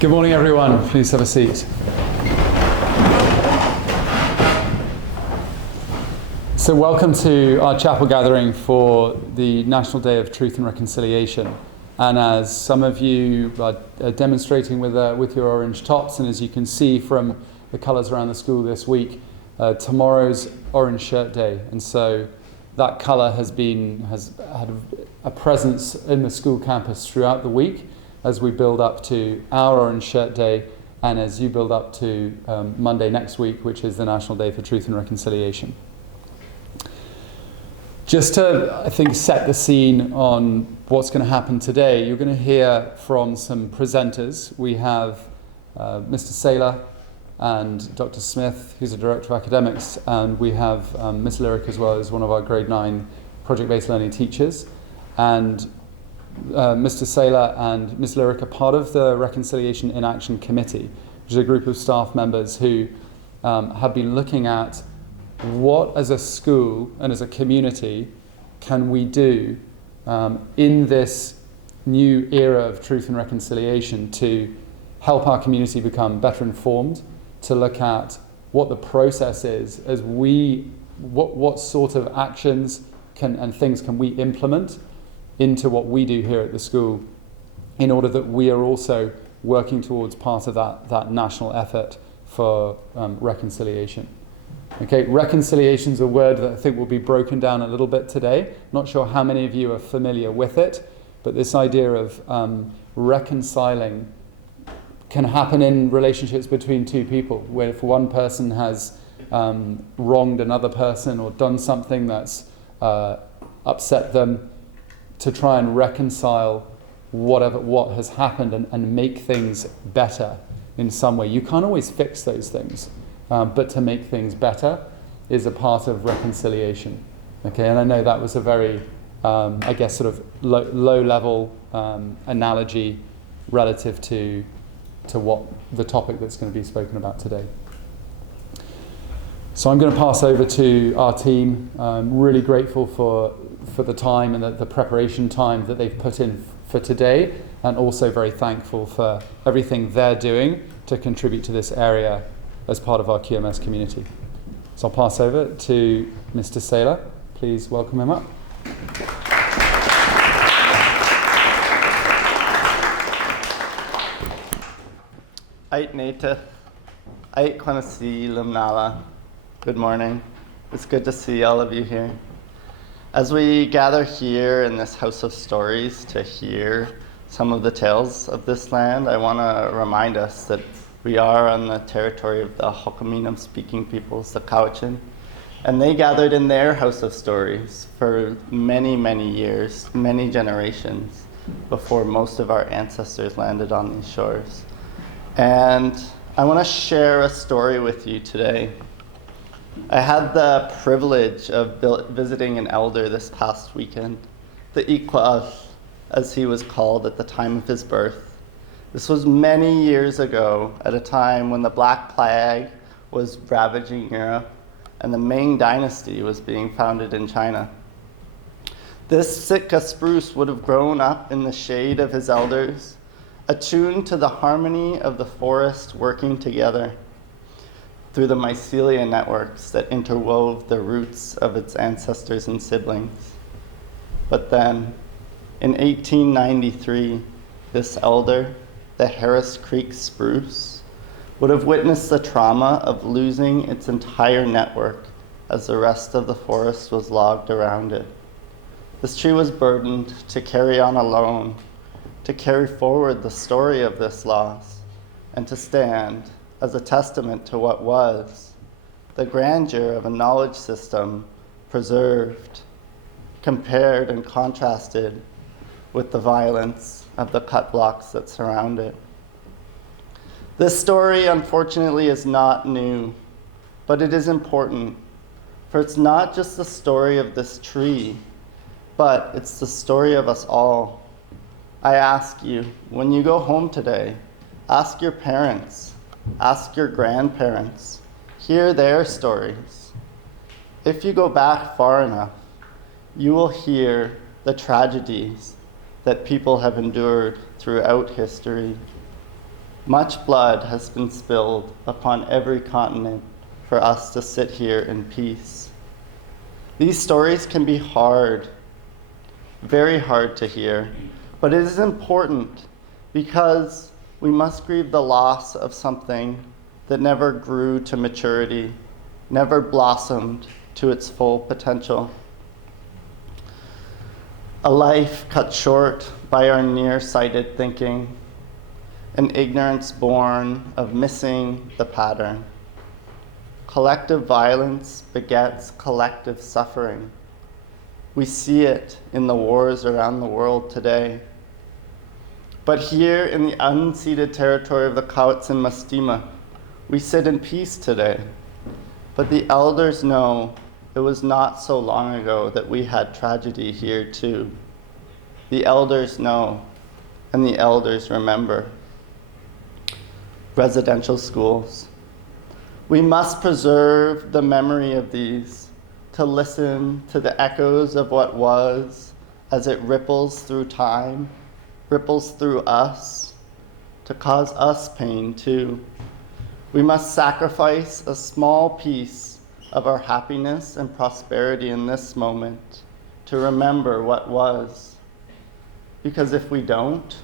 Good morning, everyone. Please have a seat. So welcome to our chapel gathering for the National Day of Truth and Reconciliation. And as some of you are demonstrating with your orange tops, and as you can see from the colours around the school this week, tomorrow's Orange Shirt Day. And so that colour has had a presence in the school campus throughout the week as we build up to our Orange Shirt Day, and as you build up to Monday next week, which is the National Day for Truth and Reconciliation. Just to, I think, set the scene on what's going to happen today, you're going to hear from some presenters. We have Mr. Saylor and Dr. Smith, who's a Director of Academics, and we have Miss Lyric as well as one of our Grade 9 project-based learning teachers. And Mr. Saylor and Ms. Lyric are part of the Reconciliation in Action Committee, which is a group of staff members who have been looking at what, as a school and as a community, can we do in this new era of truth and reconciliation to help our community become better informed, to look at what the process is as what sort of actions and things can we implement into what we do here at the school in order that we are also working towards part of that national effort for reconciliation. Okay, reconciliation is a word that I think will be broken down a little bit today. Not sure how many of you are familiar with it, but this idea of reconciling can happen in relationships between two people, where if one person has wronged another person or done something that's upset them, to try and reconcile what has happened and make things better in some way. You can't always fix those things, but to make things better is a part of reconciliation. Okay, and I know that was a very, I guess, sort of low-level analogy relative to what the topic that's going to be spoken about today. So I'm going to pass over to our team. I'm really grateful for the time and the preparation time that they've put in for today, and also very thankful for everything they're doing to contribute to this area as part of our QMS community. So I'll pass over to Mr. Saylor. Please welcome him up. Ait Nata, Ait Kwanasi Lumnala. Good morning. It's good to see all of you here. As we gather here in this House of Stories to hear some of the tales of this land, I want to remind us that we are on the territory of the Ho'okaminam-speaking peoples, the Cowichan, and they gathered in their House of Stories for many, many years, many generations, before most of our ancestors landed on these shores. And I want to share a story with you today. I had the privilege of visiting an elder this past weekend, the Iqa'al, as he was called at the time of his birth. This was many years ago, at a time when the Black Plague was ravaging Europe and the Ming Dynasty was being founded in China. This Sitka spruce would have grown up in the shade of his elders, attuned to the harmony of the forest working together through the mycelia networks that interwove the roots of its ancestors and siblings. But then, in 1893, this elder, the Harris Creek spruce, would have witnessed the trauma of losing its entire network as the rest of the forest was logged around it. This tree was burdened to carry on alone, to carry forward the story of this loss, and to stand as a testament to what was, the grandeur of a knowledge system preserved, compared and contrasted with the violence of the cut blocks that surround it. This story, unfortunately, is not new, but it is important, for it's not just the story of this tree, but it's the story of us all. I ask you, when you go home today, ask your parents, ask your grandparents, hear their stories. If you go back far enough, you will hear the tragedies that people have endured throughout history. Much blood has been spilled upon every continent for us to sit here in peace. These stories can be hard, very hard to hear, but it is important because we must grieve the loss of something that never grew to maturity, never blossomed to its full potential. A life cut short by our nearsighted thinking, an ignorance born of missing the pattern. Collective violence begets collective suffering. We see it in the wars around the world today. But here in the unceded territory of the Cowichan-Misteema, we sit in peace today. But the elders know it was not so long ago that we had tragedy here too. The elders know, and the elders remember. Residential schools. We must preserve the memory of these, to listen to the echoes of what was as it ripples through time, ripples through us, to cause us pain too. We must sacrifice a small piece of our happiness and prosperity in this moment to remember what was. Because if we don't,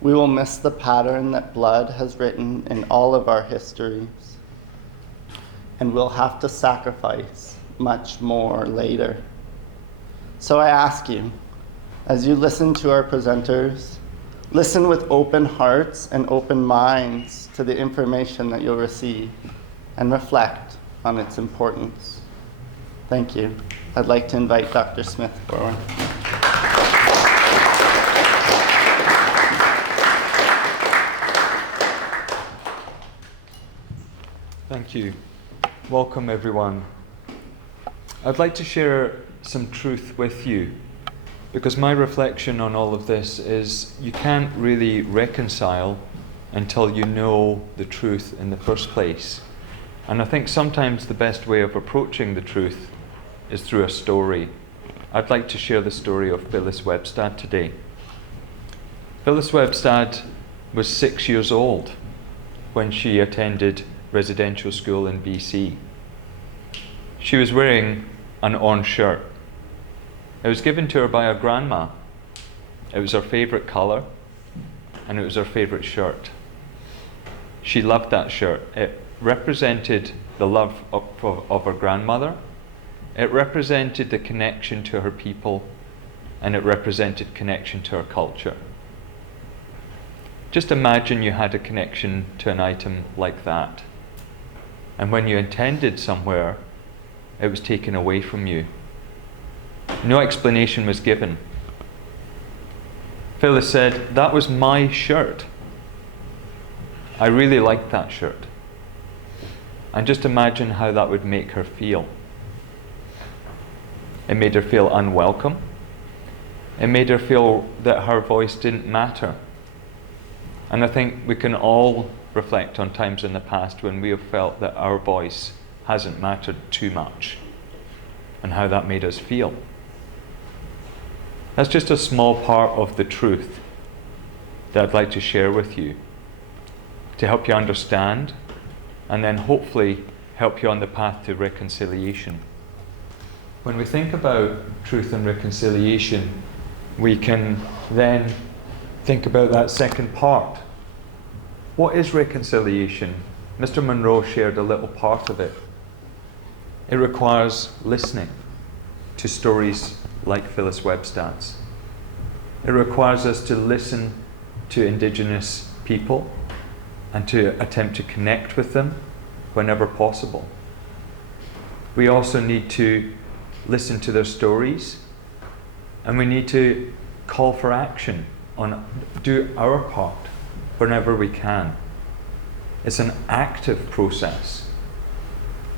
we will miss the pattern that blood has written in all of our histories. And we'll have to sacrifice much more later. So I ask you, as you listen to our presenters, listen with open hearts and open minds to the information that you'll receive and reflect on its importance. Thank you. I'd like to invite Dr. Smith forward. Thank you. Welcome, everyone. I'd like to share some truth with you, because my reflection on all of this is you can't really reconcile until you know the truth in the first place. And I think sometimes the best way of approaching the truth is through a story. I'd like to share the story of Phyllis Webstad today. Phyllis Webstad was 6 years old when she attended residential school in BC. She was wearing an orange shirt. It was given to her by her grandma. It was her favourite colour, and it was her favourite shirt. She loved that shirt. It represented the love of her grandmother. It represented the connection to her people, and it represented connection to her culture. Just imagine you had a connection to an item like that. And when you intended somewhere, it was taken away from you. No explanation was given. Phyllis said, "That was my shirt. I really liked that shirt." And just imagine how that would make her feel. It made her feel unwelcome. It made her feel that her voice didn't matter. And I think we can all reflect on times in the past when we have felt that our voice hasn't mattered too much, and how that made us feel. That's just a small part of the truth that I'd like to share with you, to help you understand, and then hopefully help you on the path to reconciliation. When we think about truth and reconciliation, we can then think about that second part. What is reconciliation? Mr. Monroe shared a little part of it. It requires listening to stories like Phyllis Webstad's. It requires us to listen to Indigenous people and to attempt to connect with them whenever possible. We also need to listen to their stories, and we need to call for action do our part whenever we can. It's an active process,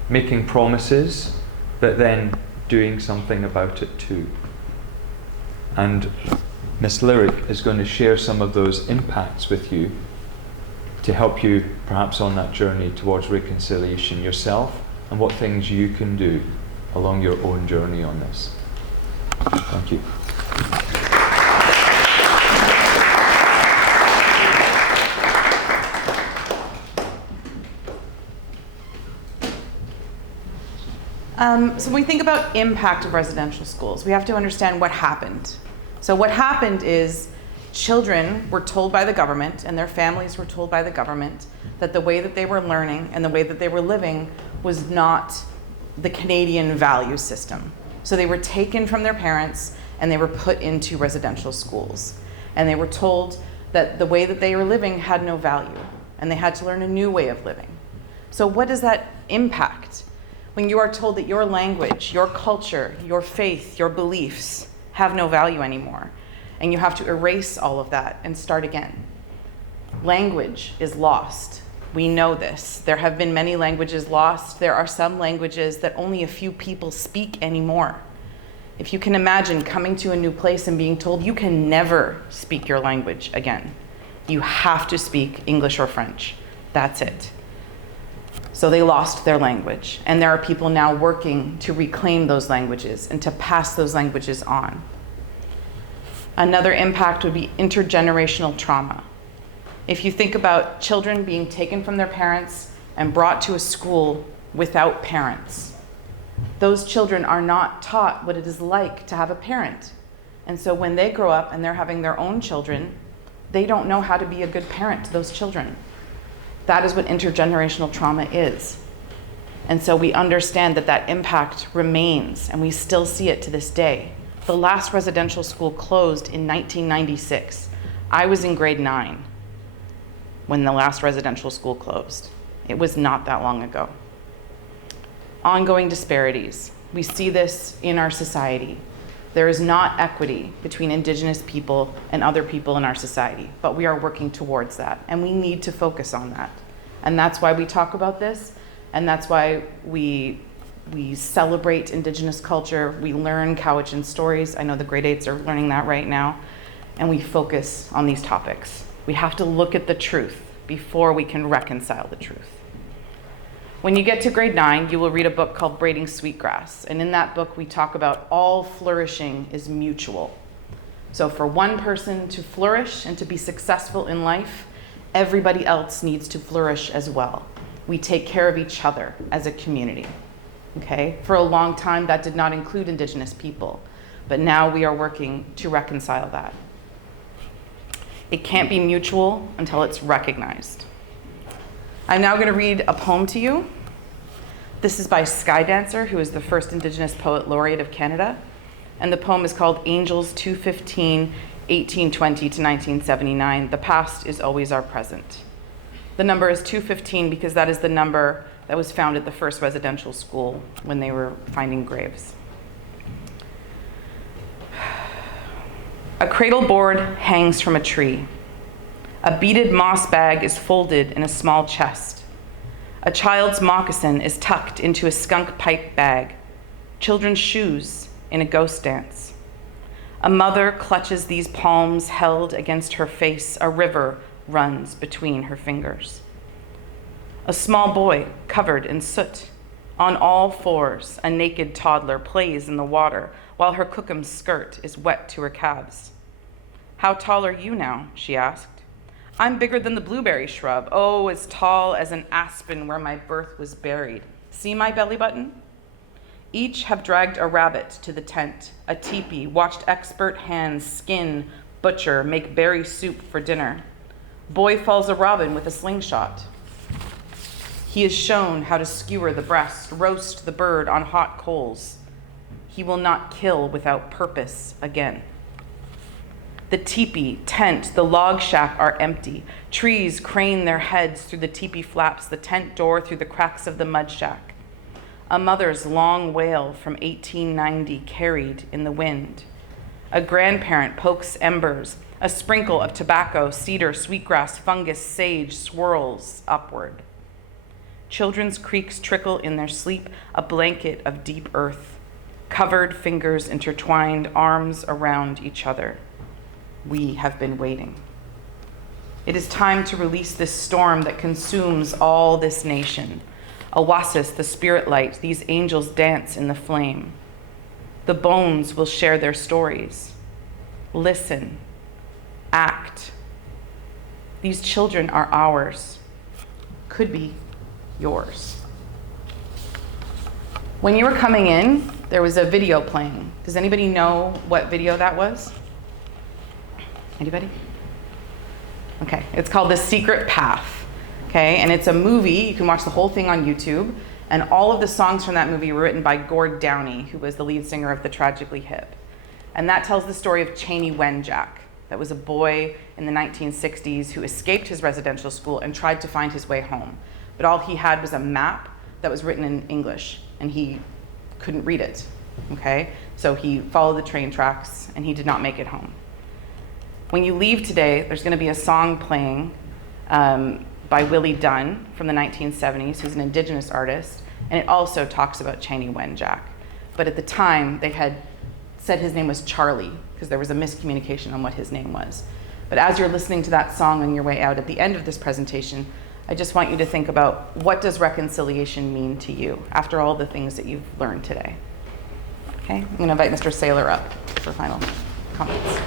making promises, but then doing something about it too. And Miss Lyric is going to share some of those impacts with you to help you perhaps on that journey towards reconciliation yourself, and what things you can do along your own journey on this. Thank you. So when we think about impact of residential schools, we have to understand what happened. So what happened is children were told by the government and their families were told by the government that the way that they were learning and the way that they were living was not the Canadian value system. So they were taken from their parents and they were put into residential schools. And they were told that the way that they were living had no value and they had to learn a new way of living. So what does that impact? When you are told that your language, your culture, your faith, your beliefs have no value anymore, and you have to erase all of that and start again. Language is lost. We know this. There have been many languages lost. There are some languages that only a few people speak anymore. If you can imagine coming to a new place and being told you can never speak your language again. You have to speak English or French. That's it. So they lost their language, and there are people now working to reclaim those languages and to pass those languages on. Another impact would be intergenerational trauma. If you think about children being taken from their parents and brought to a school without parents, those children are not taught what it is like to have a parent. And so when they grow up and they're having their own children, they don't know how to be a good parent to those children. That is what intergenerational trauma is. And so we understand that that impact remains, and we still see it to this day. The last residential school closed in 1996. I was in grade 9 when the last residential school closed. It was not that long ago. Ongoing disparities. We see this in our society. There is not equity between Indigenous people and other people in our society, but we are working towards that, and we need to focus on that. And that's why we talk about this, and that's why we celebrate Indigenous culture. We learn Cowichan stories. I know the grade 8s are learning that right now, and we focus on these topics. We have to look at the truth before we can reconcile the truth. When you get to grade 9, you will read a book called Braiding Sweetgrass. And in that book, we talk about all flourishing is mutual. So for one person to flourish and to be successful in life, everybody else needs to flourish as well. We take care of each other as a community. Okay? For a long time, that did not include Indigenous people. But now we are working to reconcile that. It can't be mutual until it's recognized. I'm now going to read a poem to you. This is by Sky Dancer, who is the first Indigenous Poet Laureate of Canada. And the poem is called Angels 215, 1820 to 1979. The past is always our present. The number is 215 because that is the number that was found at the first residential school when they were finding graves. A cradle board hangs from a tree. A beaded moss bag is folded in a small chest. A child's moccasin is tucked into a skunk pipe bag. Children's shoes in a ghost dance. A mother clutches these palms held against her face. A river runs between her fingers. A small boy covered in soot. On all fours, a naked toddler plays in the water while her Cookham skirt is wet to her calves. "How tall are you now?" she asked. "I'm bigger than the blueberry shrub. Oh, as tall as an aspen where my birth was buried. See my belly button?" Each have dragged a rabbit to the tent, a teepee, watched expert hands skin, butcher, make berry soup for dinner. Boy falls a robin with a slingshot. He is shown how to skewer the breast, roast the bird on hot coals. He will not kill without purpose again. The teepee, tent, the log shack are empty. Trees crane their heads through the teepee flaps, the tent door through the cracks of the mud shack. A mother's long wail from 1890 carried in the wind. A grandparent pokes embers. A sprinkle of tobacco, cedar, sweetgrass, fungus, sage swirls upward. Children's creaks trickle in their sleep, a blanket of deep earth. Covered fingers intertwined, arms around each other. We have been waiting. It is time to release this storm that consumes all this nation. Oasis, the spirit light, these angels dance in the flame. The bones will share their stories. Listen, act. These children are ours, could be yours. When you were coming in, there was a video playing. Does anybody know what video that was? Anybody? Okay, it's called The Secret Path. Okay, and it's a movie. You can watch the whole thing on YouTube. And all of the songs from that movie were written by Gord Downie, who was the lead singer of the Tragically Hip. And that tells the story of Cheney Wenjack. That was a boy in the 1960s who escaped his residential school and tried to find his way home. But all he had was a map that was written in English, and he couldn't read it, okay? So he followed the train tracks, and he did not make it home. When you leave today, there's gonna be a song playing by Willie Dunn from the 1970s, who's an Indigenous artist, and it also talks about Cheney Wenjack. But at the time, they had said his name was Charlie, because there was a miscommunication on what his name was. But as you're listening to that song on your way out at the end of this presentation, I just want you to think about, what does reconciliation mean to you after all the things that you've learned today? Okay, I'm gonna invite Mr. Saylor up for final comments.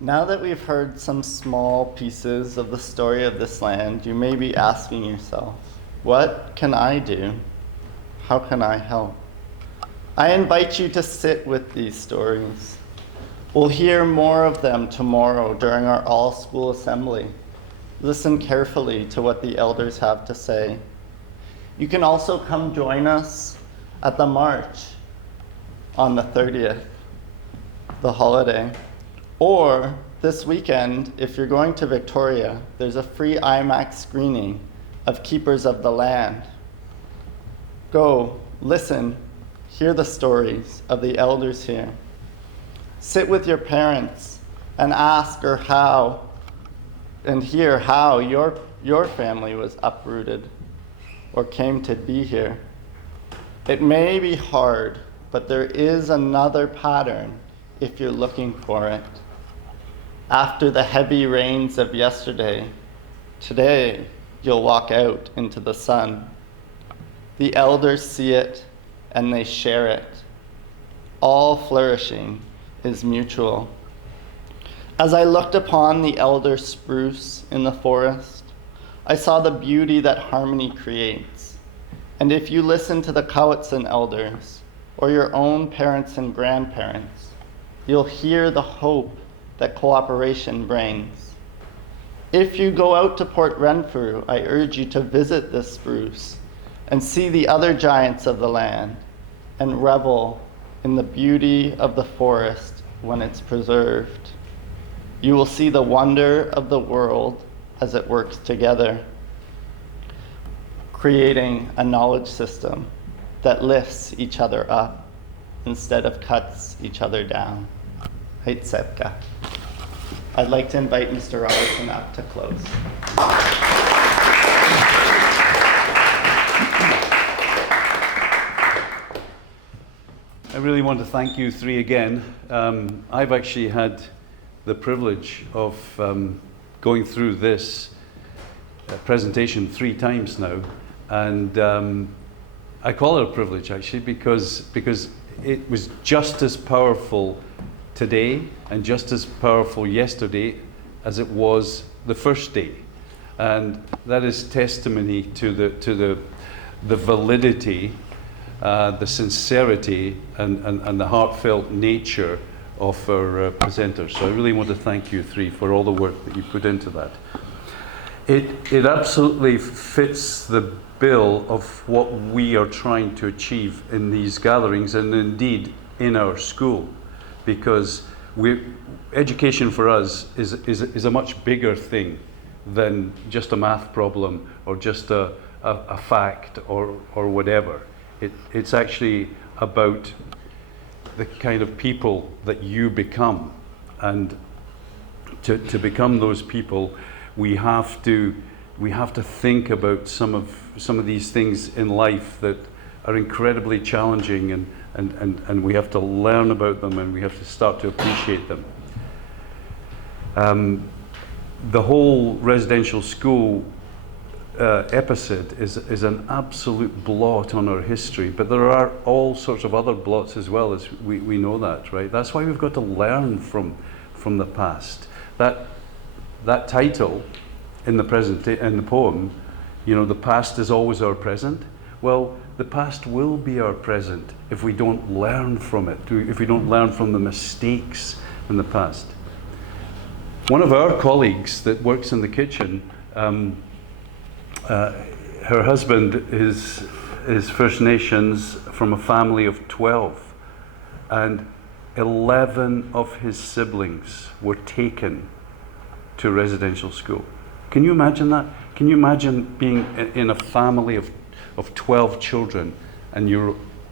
Now that we've heard some small pieces of the story of this land, you may be asking yourself, what can I do? How can I help? I invite you to sit with these stories. We'll hear more of them tomorrow during our all-school assembly. Listen carefully to what the elders have to say. You can also come join us at the march on the 30th, the holiday. Or this weekend, if you're going to Victoria, there's a free IMAX screening of Keepers of the Land. Go, listen, hear the stories of the elders here. Sit with your parents and ask or how, and hear how your family was uprooted or came to be here. It may be hard, but there is another pattern if you're looking for it. After the heavy rains of yesterday, today you'll walk out into the sun. The elders see it and they share it. All flourishing is mutual. As I looked upon the elder spruce in the forest, I saw the beauty that harmony creates. And if you listen to the Cowichan elders or your own parents and grandparents, you'll hear the hope that cooperation brings. If you go out to Port Renfrew, I urge you to visit this spruce and see the other giants of the land and revel in the beauty of the forest when it's preserved. You will see the wonder of the world as it works together, creating a knowledge system that lifts each other up instead of cuts each other down. Haitsepka. I'd like to invite Mr. Robertson up to close. I really want to thank you three again. I've actually had the privilege of going through this presentation 3 times now, and I call it a privilege actually because it was just as powerful today and just as powerful yesterday as it was the first day, and that is testimony to the validity, the sincerity, and the heartfelt nature of our presenters. So I really want to thank you three for all the work that you put into that. It absolutely fits the bill of what we are trying to achieve in these gatherings and indeed in our school, because education for us is a much bigger thing than just a math problem or just a fact or whatever. It's actually about the kind of people that you become, and to become those people, we have to think about some of these things in life that are incredibly challenging, and we have to learn about them, and we have to start to appreciate them. The whole residential school episode is an absolute blot on our history, but there are all sorts of other blots as well, as we know that, right? That's why we've got to learn from the past. That that title in the poem, you know, the past is always our present. Well, the past will be our present if we don't learn from it, if we don't learn from the mistakes in the past. One of our colleagues that works in the kitchen, her husband is First Nations from a family of 12, and 11 of his siblings were taken to residential school. Can you imagine that? Can you imagine being in a family of 12 children and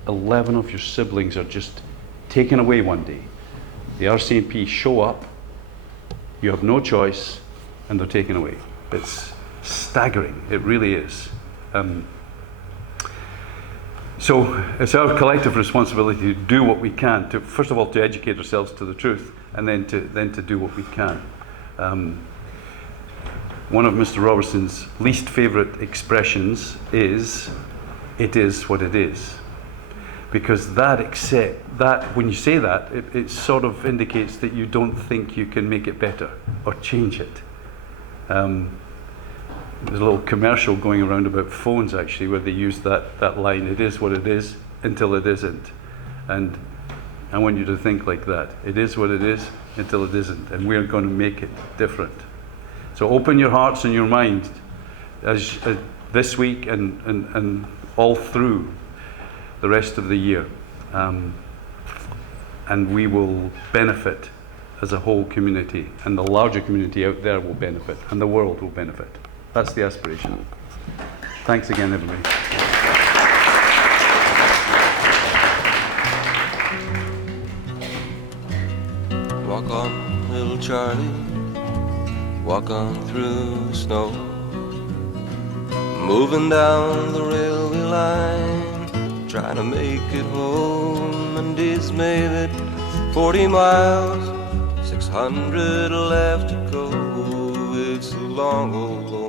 11 of your siblings are just taken away one day? The RCMP show up, you have no choice, and they're taken away. It's staggering, it really is. So it's our collective responsibility to do what we can, to first of all to educate ourselves to the truth, and then to do what we can. One of Mr. Robertson's least favourite expressions is, "It is what it is," because that when you say that, it sort of indicates that you don't think you can make it better or change it. There's a little commercial going around about phones actually where they use that line, "It is what it is until it isn't." And I want you to think like that. It is what it is until it isn't, and we're going to make it different. So open your hearts and your mind as this week and all through the rest of the year. And we will benefit as a whole community, and the larger community out there will benefit, and the world will benefit. That's the aspiration. Thanks again, everybody. Walk on, little Charlie, walk on through the snow, moving down the railway line, trying to make it home. And he's made it 40 miles, 600 left to go. It's a long, old,